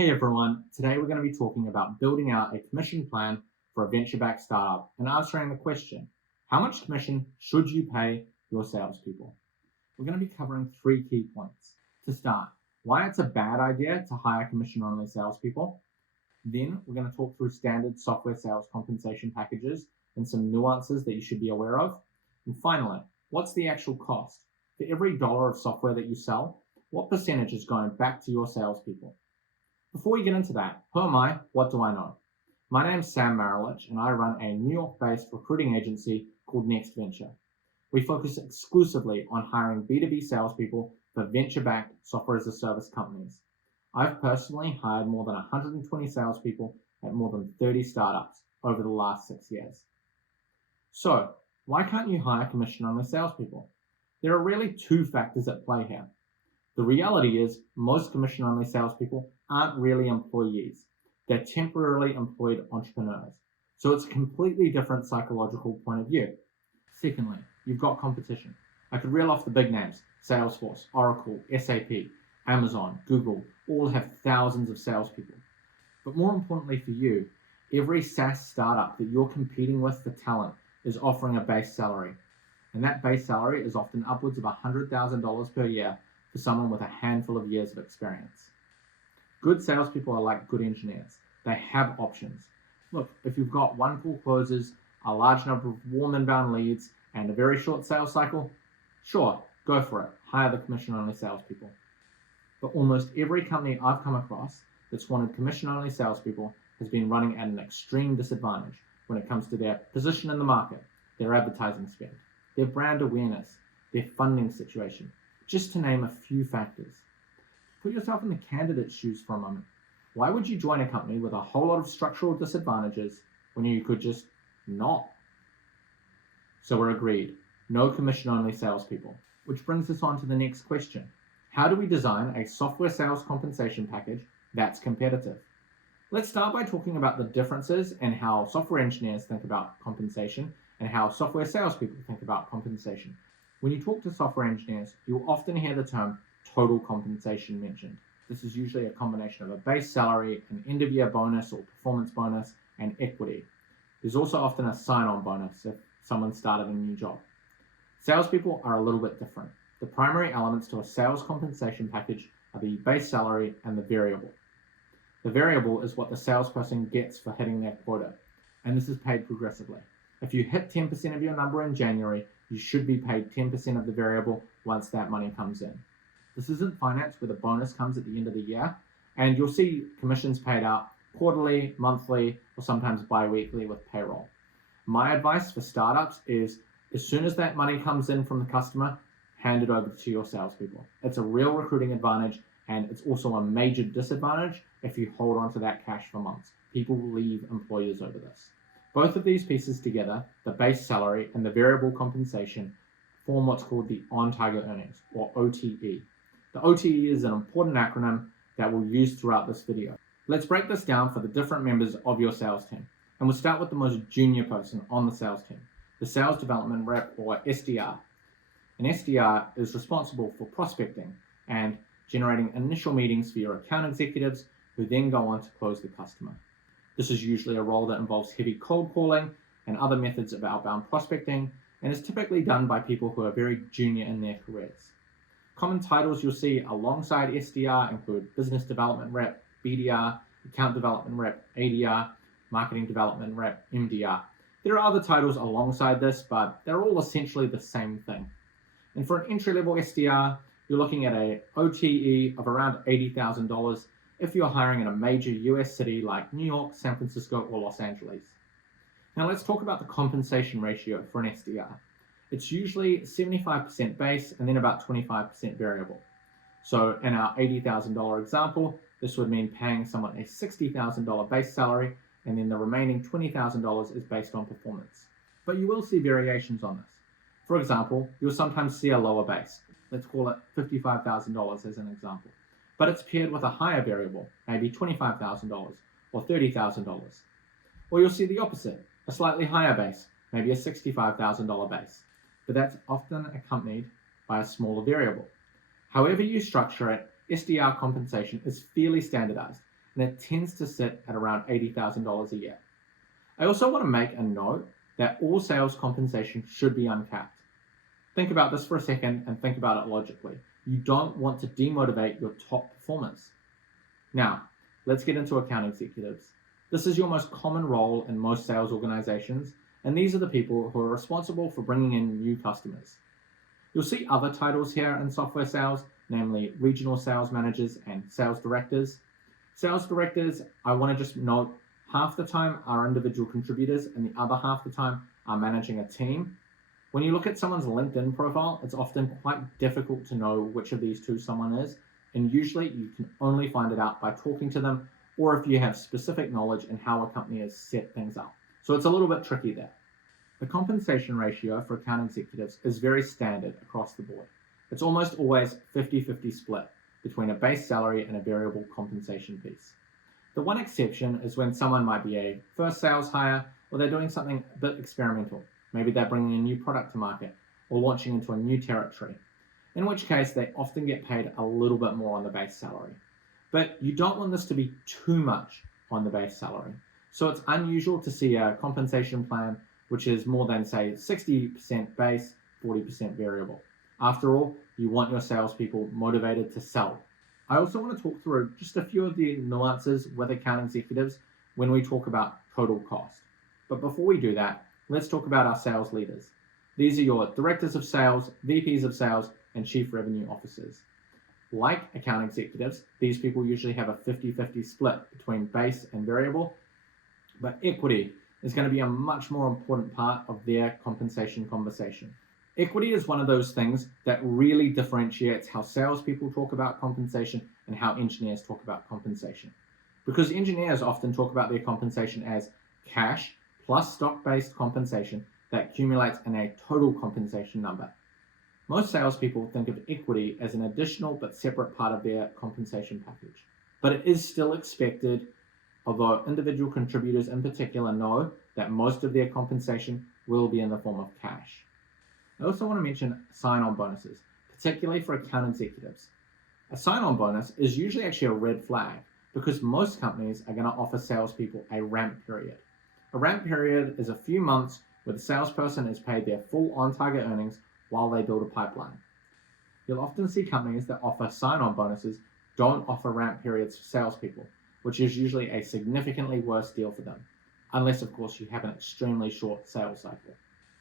Hey everyone, today we're going to be talking about building out a commission plan for a venture-backed startup and answering the question, how much commission should you pay your salespeople? We're going to be covering three key points. To start, why it's a bad idea to hire commission-only salespeople. Then we're going to talk through standard software sales compensation packages and some nuances that you should be aware of. And finally, what's the actual cost? For every dollar of software that you sell, what percentage is going back to your salespeople? Before we get into that, who am I? What do I know? My name's Sam Marelich, and I run a New York-based recruiting agency called Next Venture. We focus exclusively on hiring B2B salespeople for venture-backed software-as-a-service companies. I've personally hired more than 120 salespeople at more than 30 startups over the last 6 years. So, why can't you hire commission-only salespeople? There are really two factors at play here. The reality is most commission-only salespeople aren't really employees. They're temporarily employed entrepreneurs. So it's a completely different psychological point of view. Secondly, you've got competition. I could reel off the big names. Salesforce, Oracle, SAP, Amazon, Google, all have thousands of salespeople. But more importantly for you, every SaaS startup that you're competing with for talent is offering a base salary. And that base salary is often upwards of $100,000 per year for someone with a handful of years of experience. Good salespeople are like good engineers. They have options. Look, if you've got one pool closes, a large number of warm inbound leads, and a very short sales cycle, sure, go for it. Hire the commission-only salespeople. But almost every company I've come across that's wanted commission-only salespeople has been running at an extreme disadvantage when it comes to their position in the market, their advertising spend, their brand awareness, their funding situation, just to name a few factors. Put yourself in the candidate's shoes for a moment. Why would you join a company with a whole lot of structural disadvantages when you could just not? So we're agreed. No commission-only salespeople. Which brings us on to the next question. How do we design a software sales compensation package that's competitive? Let's start by talking about the differences in how software engineers think about compensation and how software salespeople think about compensation. When you talk to software engineers, you'll often hear the term total compensation mentioned. This is usually a combination of a base salary, an end-of-year bonus or performance bonus, and equity. There's also often a sign-on bonus if someone started a new job. Salespeople are a little bit different. The primary elements to a sales compensation package are the base salary and the variable. The variable is what the salesperson gets for hitting their quota, and this is paid progressively. If you hit 10% of your number in January, you should be paid 10% of the variable once that money comes in. This isn't finance where the bonus comes at the end of the year, and you'll see commissions paid out quarterly, monthly, or sometimes bi-weekly with payroll. My advice for startups is as soon as that money comes in from the customer, hand it over to your salespeople. It's a real recruiting advantage, and it's also a major disadvantage if you hold on to that cash for months. People will leave employers over this. Both of these pieces together, the base salary and the variable compensation, form what's called the on-target earnings, or OTE. The OTE is an important acronym that we'll use throughout this video. Let's break this down for the different members of your sales team. And we'll start with the most junior person on the sales team, the sales development rep, or SDR. An SDR is responsible for prospecting and generating initial meetings for your account executives who then go on to close the customer. This is usually a role that involves heavy cold calling and other methods of outbound prospecting, and is typically done by people who are very junior in their careers. Common titles you'll see alongside SDR include Business Development Rep, BDR, Account Development Rep, ADR, Marketing Development Rep, MDR. There are other titles alongside this, but they're all essentially the same thing. And for an entry-level SDR, you're looking at an OTE of around $80,000 if you're hiring in a major US city like New York, San Francisco, or Los Angeles. Now let's talk about the compensation ratio for an SDR. It's usually 75% base and then about 25% variable. So in our $80,000 example, this would mean paying someone a $60,000 base salary, and then the remaining $20,000 is based on performance. But you will see variations on this. For example, you'll sometimes see a lower base. Let's call it $55,000 as an example. But it's paired with a higher variable, maybe $25,000 or $30,000. Or you'll see the opposite, a slightly higher base, maybe a $65,000 base. But that's often accompanied by a smaller variable. However you structure it, SDR compensation is fairly standardized, and it tends to sit at around $80,000 a year. I also want to make a note that all sales compensation should be uncapped. Think about this for a second and think about it logically. You don't want to demotivate your top performers. Now, let's get into account executives. This is your most common role in most sales organizations, and these are the people who are responsible for bringing in new customers. You'll see other titles here in software sales, namely regional sales managers and sales directors. Sales directors, I want to just note, half the time are individual contributors and the other half the time are managing a team. When you look at someone's LinkedIn profile, it's often quite difficult to know which of these two someone is, and usually you can only find it out by talking to them or if you have specific knowledge in how a company has set things up. So it's a little bit tricky there. The compensation ratio for account executives is very standard across the board. It's almost always 50-50 split between a base salary and a variable compensation piece. The one exception is when someone might be a first sales hire or they're doing something a bit experimental. Maybe they're bringing a new product to market or launching into a new territory, in which case they often get paid a little bit more on the base salary. But you don't want this to be too much on the base salary. So it's unusual to see a compensation plan which is more than, say, 60% base, 40% variable. After all, you want your salespeople motivated to sell. I also want to talk through just a few of the nuances with account executives when we talk about total cost. But before we do that, let's talk about our sales leaders. These are your directors of sales, VPs of sales, and chief revenue officers. Like account executives, these people usually have a 50-50 split between base and variable, but equity is going to be a much more important part of their compensation conversation. Equity is one of those things that really differentiates how salespeople talk about compensation and how engineers talk about compensation. Because engineers often talk about their compensation as cash plus stock-based compensation that accumulates in a total compensation number. Most salespeople think of equity as an additional but separate part of their compensation package. But it is still expected, although individual contributors in particular know that most of their compensation will be in the form of cash. I also want to mention sign-on bonuses, particularly for account executives. A sign-on bonus is usually actually a red flag because most companies are going to offer salespeople a ramp period. A ramp period is a few months where the salesperson is paid their full on-target earnings while they build a pipeline. You'll often see companies that offer sign-on bonuses don't offer ramp periods for salespeople, which is usually a significantly worse deal for them, unless of course you have an extremely short sales cycle.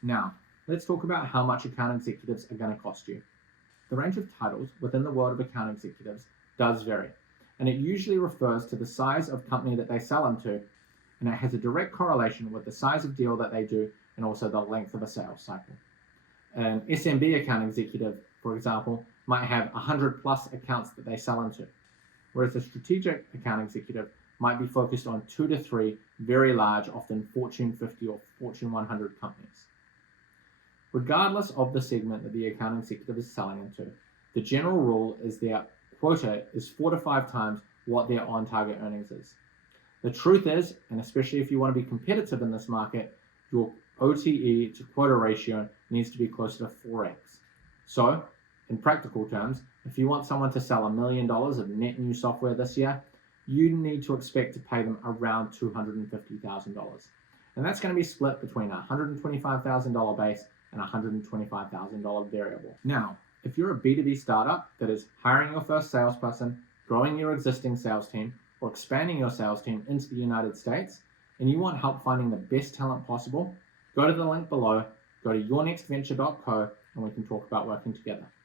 Now, let's talk about how much account executives are going to cost you. The range of titles within the world of account executives does vary, and it usually refers to the size of company that they sell into, and it has a direct correlation with the size of deal that they do and also the length of a sales cycle. An SMB account executive, for example, might have 100 plus accounts that they sell into, whereas a strategic account executive might be focused on 2 to 3 very large, often Fortune 50 or Fortune 100 companies. Regardless of the segment that the account executive is selling into, the general rule is their quota is 4 to 5 times what their on-target earnings is. The truth is, and especially if you want to be competitive in this market, your OTE to quota ratio needs to be closer to 4x. So, in practical terms, if you want someone to sell $1 million of net new software this year, you need to expect to pay them around $250,000. And that's going to be split between a $125,000 base and a $125,000 variable. Now, if you're a B2B startup that is hiring your first salesperson, growing your existing sales team, or expanding your sales team into the United States, and you want help finding the best talent possible, go to the link below, go to yournextventure.co, and we can talk about working together.